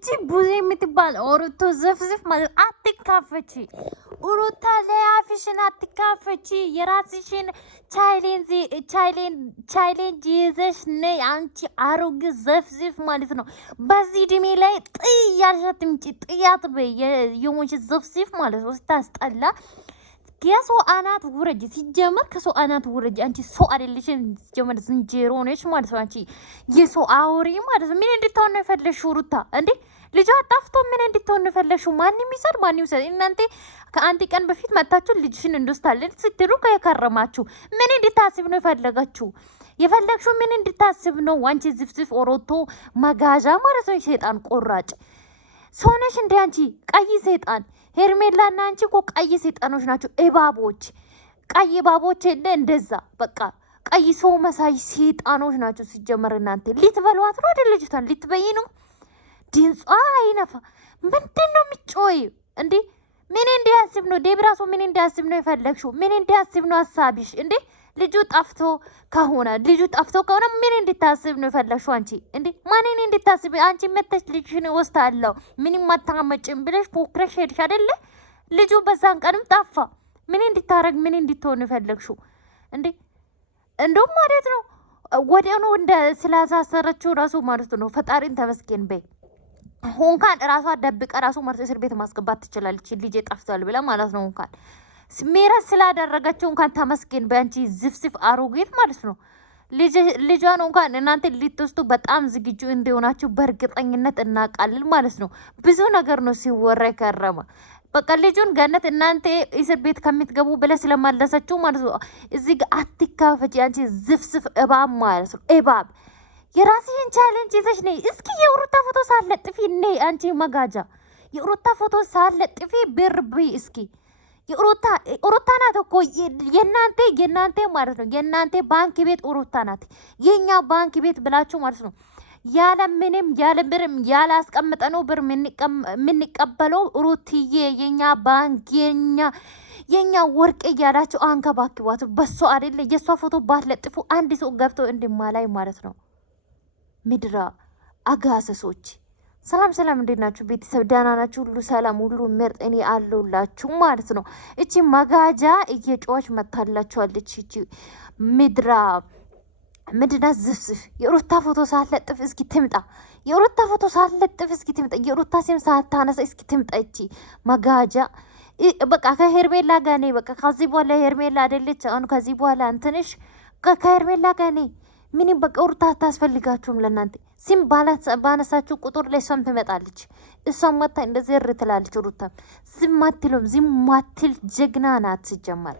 እቺ ቡዜ የምትባል ኦሮቶ ዘፍዝፍ ማለት አትካፈቺ። ኦሮታ ለያፍሽን አትካፈቺ። የራስሽን ቻሌንጅ ይዘሽ ነይ አንቺ አሮጌ ዘፍዝፍ ማለት ነው። በዚህ እድሜ ላይ ጥያሻት ምጪ ጥያት በይ የሞሽ ዘፍዝፍ ማለት ነው። ስታስጠላ የሰው አናት ውረጅ። ሲጀመር ከሰው አናት ውረጅ። አንቺ ሰው አይደለሽም። ሲጀመር ዝንጀሮ ነሽ ማለት ነው። አንቺ የሰው አውሪ ማለት ነው። ምን እንድትሆን ነው የፈለግሽው ሩታ? እንዴ ልጇ ጠፍቶ ምን እንድትሆን ነው የፈለግሽው? ማንም ይውሰድ። እናንተ ከአንድ ቀን በፊት መጣችሁ ልጅሽን እንወስዳለን ስትሉ ከየከረማችሁ ምን እንድታስብ ነው የፈለጋችሁ? የፈለግሽው ምን እንድታስብ ነው? አንቺ ዝፍዝፍ ኦሮቶ መጋዣ ማለት ነው። ሰይጣን ቆራጭ ሰው ነሽ እንዴ አንቺ? ቀይ ሰይጣን ሄርሜላና አንቺ እኮ ቀይ ሰይጣኖች ናቸው። እባቦች፣ ቀይ እባቦች የለ እንደዛ በቃ ቀይ ሰው መሳይ ሰይጣኖች ናቸው። ሲጀመር እናንተ ልትበሏት ነው አይደል? ልጅቷን ልትበይ ነው። ድምጿ አይነፋ ምንድን ነው የምትጮይ እንዴ? ምን እንዲያስብ ነው ዴብራሶ? ምን እንዲያስብ ነው የፈለግሽው? ምን እንዲያስብ ነው ሀሳብሽ እንዴ? ልጁ ጠፍቶ ከሆነ ምን እንድታስብ ነው የፈለግሽው አንቺ? እንዴ ማንን እንድታስብ? አንቺ መተሽ ልጅሽን ወስዳለሁ ምንም አታመጭም ብለሽ ፎክረሽ ሄድሽ አይደለ? ልጁ በዛን ቀንም ጠፋ። ምን እንድታረግ ምን እንድትሆን የፈለግሽው እንዴ? እንደውም ማለት ነው ወዲያውኑ እንደ ስላሳሰረችው ራሱ ማለት ነው ፈጣሪን ተመስገን በይ። ሆንካን ራሷ ደብቀ ራሱ ማለት እስር ቤት ማስገባት ትችላለች። ልጄ ጠፍቷል ብለ ማለት ነው ሆንካን ሜረት ስላደረገችው እንኳን ተመስገን በአንቺ ዝፍዝፍ አሮጌት ማለት ነው። ልጇን እንኳን እናንተ ልትወስዱ በጣም ዝግጁ እንደሆናችሁ በእርግጠኝነት እናውቃለን ማለት ነው። ብዙ ነገር ነው ሲወራ ከረመ። በቃ ልጁን ገነት እናንተ እስር ቤት ከምትገቡ ብለ ስለማለሰችው ማለት ነው። እዚህ ጋር አትካፈጭ አንቺ ዝፍዝፍ እባብ ማለት ነው። እባብ የራስሽን ቻሌንጅ ይዘሽ ነይ። እስኪ የሩታ ፎቶ ሳለጥፊ ነይ አንቺ መጋጃ። የሩታ ፎቶ ሳለጥፊ ብርብ እስኪ ሩታ ናት እኮ የናንተ ማለት ነው። የናንተ ባንክ ቤት ሩታ ናት። የኛ ባንክ ቤት ብላችሁ ማለት ነው። ያለ ምንም ያለ ብርም ያለ አስቀምጠነው ብር የምንቀበለው ሩትዬ የኛ ባንክ የኛ ወርቅ እያላችሁ አንከባክቧት። በሷ አይደለ የሷ ፎቶ ባትለጥፉ አንድ ሰው ገብቶ እንደማላይ ማለት ነው። ምድራ አጋሰሶች ሰላም እንዴት ናችሁ? ቤተሰብ ደህና ናችሁ? ሁሉ ሰላም ሁሉ ምርጥ እኔ አለሁላችሁ ማለት ነው። እቺ መጋጃ እየጮች መታላችኋለች። እቺ ምድራ ዝፍዝፍ የሩታ ፎቶ ሳትለጥፍ እስኪ ትምጣ። የሩታ ፎቶ ሳትለጥፍ እስኪ ትምጣ። የሩታ ስም ሳታነሳ እስኪ ትምጣ። እቺ መጋጃ በቃ ከሄርሜላ ጋር ነኝ። በቃ ከዚህ በኋላ ሄርሜላ አይደለች አሁን ከዚህ በኋላ እንትንሽ ከሄርሜላ ጋር ነኝ። ምንም በቃ ሩታ አታስፈልጋችሁም ለእናንተ። ሲም ባነሳችሁ ቁጥር ላይ እሷም ትመጣለች። እሷም መታ እንደዚህ ትላለች። ሩታ ዝም አትልም። ዝም ማትል ጀግና ናት ሲጀመር።